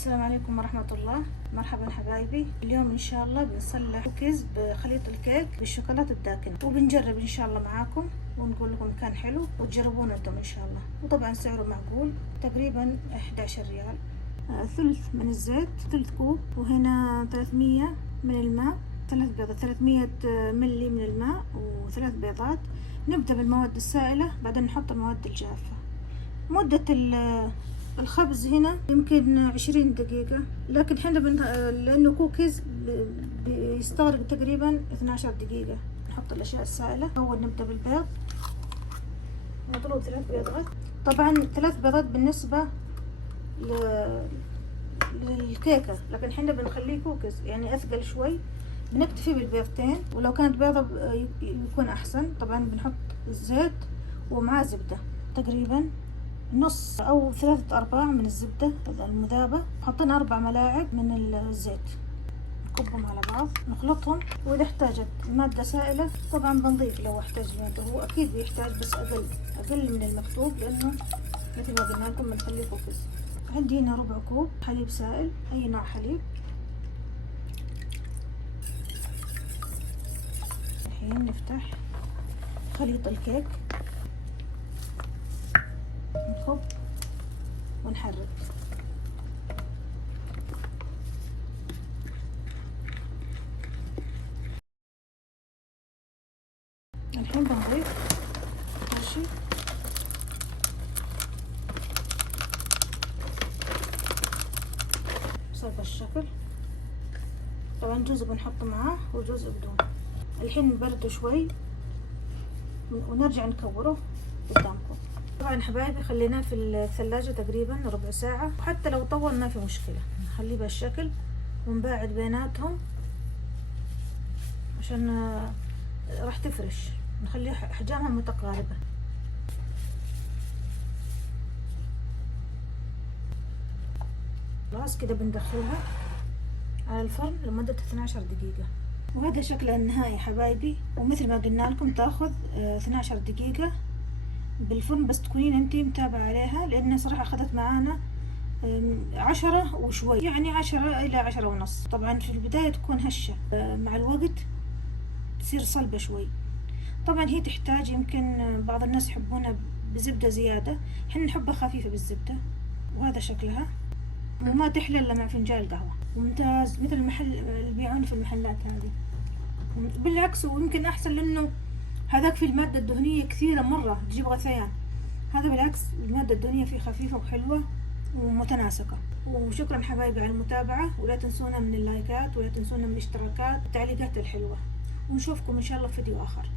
السلام عليكم ورحمة الله. مرحبا حبايبي. اليوم إن شاء الله بنصلح كوكيز بخليط الكيك بالشوكولاتة الداكنة، وبنجرب إن شاء الله معاكم ونقول لكم كان حلو وتجربونه انتم إن شاء الله. وطبعا سعره معقول، تقريبا 11 ريال. ثلث من الزيت، ثلث كوب، وهنا 300 من الماء، 3 بيضات، 300 ملي من الماء وثلاث بيضات. نبدأ بالمواد السائلة، بعدين نحط المواد الجافة. مدة الخبز هنا يمكن 20 دقيقة، لكن احنا لأنه كوكيز بيستغرق تقريبا 12 دقيقة. نحط الأشياء السائلة. أول نبدأ بالبيض، نطلب 3 بيضات. طبعا 3 بيضات بالنسبة للكيكة، لكن احنا بنخليه كوكيز يعني أثقل شوي، بنكتفي بالبيضتين، ولو كانت بيضة يكون أحسن. طبعا بنحط الزيت ومعاه زبدة، تقريبا نص أو 3/4 من الزبدة المذابة. حطينا 4 ملاعق من الزيت، نكبهم على بعض، نخلطهم. وإذا احتاجت مادة سائلة طبعا بنضيف، لو احتاج مادة، هو أكيد بيحتاج بس أقل من المكتوب، لأنه مثل ما قلنا لكم بنخليه كوكيز. عندي هنا ربع كوب حليب سائل، أي نوع حليب. الحين نفتح خليط الكيك، نكب ونحرك. الحين بنضيف هالشي، بصير بالشكل. طبعا جزء بنحطه معاه وجزء بدون. الحين نبرده شوي ونرجع نكوره قدامكم. طبعا حبايبي خليناه في الثلاجة تقريبا ربع ساعة، وحتى لو طول ما في مشكلة، نخليه بهالشكل ونباعد بيناتهم عشان راح تفرش. نخلي احجامها متقاربة. خلاص كده بندخلها على الفرن لمدة 12 دقيقة. وهذا شكلها النهائي حبايبي، ومثل ما قلنا لكم تاخذ 12 دقيقة بالفرن، بس تكونين انتي متابعة عليها، لان صراحة اخذت معانا 10 وشوي، يعني 10 الى 10 ونص. طبعا في البداية تكون هشة، مع الوقت تصير صلبة شوي. طبعا هي تحتاج، يمكن بعض الناس يحبونها بزبدة زيادة، احنا نحبها خفيفة بالزبدة. وهذا شكلها، وما تحلى الا مع فنجان القهوة. ممتاز، مثل المحل اللي يبيعون في المحلات هذه. بالعكس، ويمكن احسن، لانه هذاك في المادة الدهنية كثيرة مرة تجيب غثيان. هذا بالعكس، المادة الدهنية فيه خفيفة وحلوة ومتناسقة. وشكرا حبايبي على المتابعة، ولا تنسونا من اللايكات، ولا تنسونا من الاشتراكات والتعليقات الحلوة. ونشوفكم ان شاء الله في فيديو اخر.